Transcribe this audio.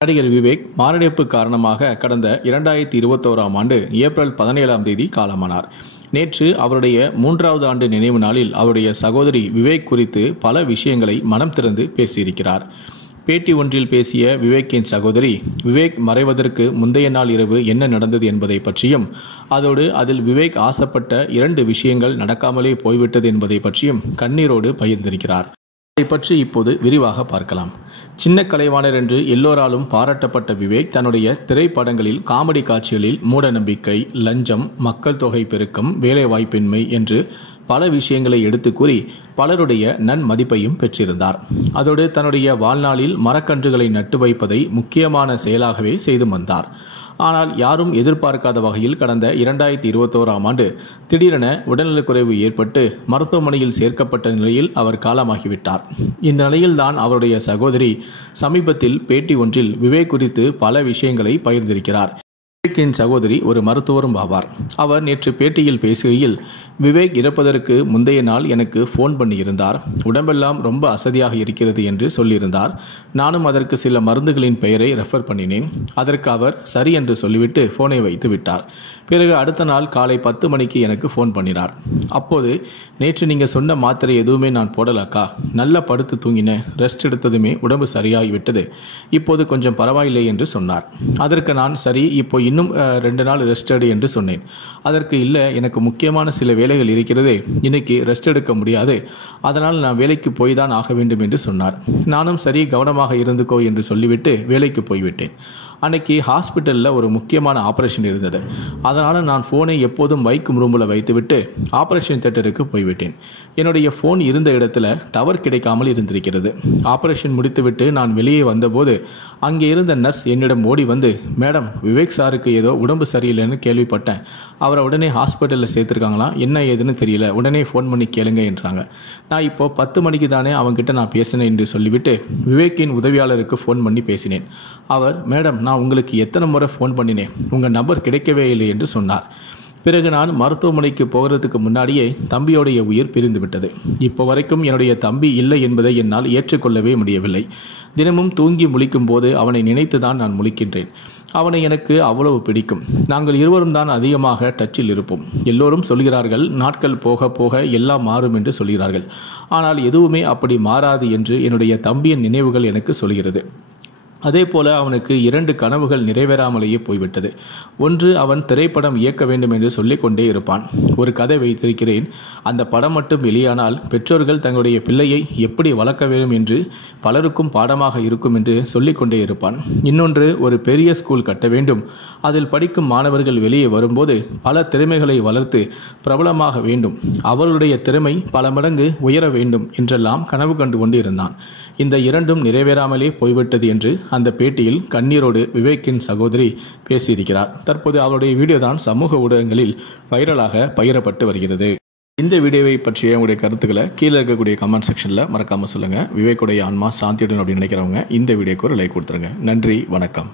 நடிகர் விவேக் மாரடைப்பு காரணமாக கடந்த 2021ஆம் ஆண்டு ஏப்ரல் 17ஆம் தேதி காலமானார். நேற்று அவருடைய 3வது ஆண்டு நினைவு நாளில் அவருடைய சகோதரி விவேக் குறித்து பல விஷயங்களை மனம் திறந்து பேசியிருக்கிறார். பேட்டி ஒன்றில் பேசிய விவேக்கின் சகோதரி, விவேக் மறைவதற்கு முந்தைய நாள் இரவு என்ன நடந்தது என்பதை பற்றியும், அதோடு அதில் விவேக் ஆசைப்பட்ட 2 விஷயங்கள் நடக்காமலே போய்விட்டது என்பதை பற்றியும் கண்ணீரோடு பகிர்ந்திருக்கிறார். இதை பற்றி இப்போது விரிவாக பார்க்கலாம். சின்ன கலைவாணர் என்று எல்லோராலும் பாராட்டப்பட்ட விவேக் தன்னுடைய திரைப்படங்களில் காமெடி காட்சிகளில் மூடநம்பிக்கை, லஞ்சம், மக்கள் தொகை பெருக்கம், வேலைவாய்ப்பின்மை என்று பல விஷயங்களை எடுத்து கூறி பலருடைய நன்மதிப்பையும் பெற்றிருந்தார். அதோடு தன்னுடைய வாழ்நாளில் மரக்கன்றுகளை நட்டு வைப்பதை முக்கியமான செயலாகவே செய்து வந்தார். ஆனால் யாரும் எதிர்பார்க்காத வகையில் கடந்த 2021ஆம் ஆண்டு திடீரென உடல்நலக்குறைவு ஏற்பட்டு மருத்துவமனையில் சேர்க்கப்பட்ட நிலையில் அவர் காலமாகிவிட்டார். இந்த நிலையில்தான் அவருடைய சகோதரி சமீபத்தில் பேட்டி ஒன்றில் விவேக் குறித்து பல விஷயங்களை பகிர்ந்திருக்கிறார். விவேக்கின் சகோதரி ஒரு மருத்துவரும் ஆவார். அவர் நேற்று பேட்டியில் பேசுகையில், விவேக் இறப்பதற்கு முந்தைய நாள் எனக்கு ஃபோன் பண்ணியிருந்தார். உடம்பெல்லாம் ரொம்ப அசதியாக இருக்கிறது என்று சொல்லியிருந்தார். நானும் அதற்கு சில மருந்துகளின் பெயரை ரெஃபர் பண்ணினேன். அதற்கு அவர் சரி என்று சொல்லிவிட்டு ஃபோனை வைத்து விட்டார். பிறகு அடுத்த நாள் காலை 10 மணிக்கு எனக்கு ஃபோன் பண்ணினார். அப்போது, நேற்று நீங்கள் சொன்ன மாத்திரை எதுவுமே நான் போடலக்கா, நல்லா படுத்து தூங்கினேன். ரெஸ்ட் எடுத்ததுமே உடம்பு சரியாகிவிட்டது. இப்போது கொஞ்சம் பரவாயில்லை என்று சொன்னார். அதற்கு நான் சரி, இப்போ இன்னும் 2 நாள் ரெஸ்ட் எடு என்று சொன்னேன். அதற்கு இல்லை, எனக்கு முக்கியமான சில வேலைகள் இருக்கிறது, இன்னைக்கு ரெஸ்ட் எடுக்க முடியாது, அதனால் நான் வேலைக்கு போய் தான் ஆக வேண்டும் என்று சொன்னார். நானும் சரி, கவனமாக இருந்துக்கோ என்று சொல்லிவிட்டு வேலைக்கு போய்விட்டேன். அன்னைக்கு ஹாஸ்பிட்டலில் ஒரு முக்கியமான ஆப்ரேஷன் இருந்தது. அதனால் நான் ஃபோனை எப்போதும் வைக்கும் ரூமில் வைத்துவிட்டு ஆப்ரேஷன் தியேட்டருக்கு போய்விட்டேன். என்னுடைய ஃபோன் இருந்த இடத்துல டவர் கிடைக்காமல் இருந்திருக்கிறது. ஆப்ரேஷன் முடித்துவிட்டு நான் வெளியே வந்தபோது அங்கே இருந்த நர்ஸ் என்னிடம் ஓடி வந்து, மேடம், விவேக் சாருக்கு ஏதோ உடம்பு சரியில்லைன்னு கேள்விப்பட்டேன், அவரை உடனே ஹாஸ்பிட்டலில் சேர்த்துருக்காங்களாம், என்ன ஏதுன்னு தெரியல, உடனே ஃபோன் பண்ணி கேளுங்க என்றாங்க. நான் இப்போ 10 மணிக்கு தானே அவங்ககிட்ட நான் பேசினேன் என்று சொல்லிவிட்டு விவேக்கின் உதவியாளருக்கு ஃபோன் பண்ணி பேசினேன். அவர், மேடம், நான் உங்களுக்கு எத்தனை முறை ஃபோன் பண்ணினேன், உங்கள் நம்பர் கிடைக்கவே இல்லை என்று சொன்னார். பிறகு நான் மருத்துவமனைக்கு போகிறதுக்கு முன்னாடியே தம்பியோடைய உயிர் பிரிந்து விட்டது. இப்போ வரைக்கும் என்னுடைய தம்பி இல்லை என்பதை என்னால் ஏற்றுக்கொள்ளவே முடியவில்லை. தினமும் தூங்கி முழிக்கும் போது அவனை நினைத்து தான் நான் முழிக்கின்றேன். அவனை எனக்கு அவ்வளவு பிடிக்கும். நாங்கள் இருவரும் தான் அதிகமாக டச்சில் இருப்போம். எல்லோரும் சொல்கிறார்கள், நாட்கள் போக போக எல்லாம் மாறும் என்று சொல்கிறார்கள். ஆனால் எதுவுமே அப்படி மாறாது என்று என்னுடைய தம்பியின் நினைவுகள் எனக்கு சொல்கிறது. அதே போல அவனுக்கு 2 கனவுகள் நிறைவேறாமலேயே போய்விட்டது. ஒன்று, அவன் திரைப்படம் இயக்க வேண்டும் என்று சொல்லிக்கொண்டே இருப்பான். ஒரு கதை வைத்திருக்கிறேன், அந்த படம் மட்டும் வெளியானால் பெற்றோர்கள் தங்களுடைய பிள்ளையை எப்படி வளர்க்க வேண்டும் என்று பலருக்கும் பாடமாக இருக்கும் என்று சொல்லிக்கொண்டே இருப்பான். இன்னொன்று, ஒரு பெரிய ஸ்கூல் கட்ட வேண்டும், அதில் படிக்கும் மாணவர்கள் வெளியே வரும்போது பல திறமைகளை வளர்த்து பிரபலமாக வேண்டும், அவர்களுடைய திறமை பல மடங்கு உயர வேண்டும் என்றெல்லாம் கனவு கண்டு கொண்டு இருந்தான். இந்த 2ம் நிறைவேறாமலே போய்விட்டது என்று அந்த பேட்டியில் கண்ணீரோடு விவேக்கின் சகோதரி பேசியிருக்கிறார். தற்போது அவருடைய வீடியோ தான் சமூக ஊடகங்களில் வைரலாக பகிரப்பட்டு வருகிறது. இந்த வீடியோவை பற்றிய உங்களுடைய கருத்துக்களை கீழே இருக்கக்கூடிய கமெண்ட் செக்ஷனில் மறக்காமல் சொல்லுங்கள். விவேக்குடைய ஆன்மா சாந்தியுடன் அப்படின்னு நினைக்கிறவங்க இந்த வீடியோக்கு ஒரு லைக் கொடுத்துருங்க. நன்றி, வணக்கம்.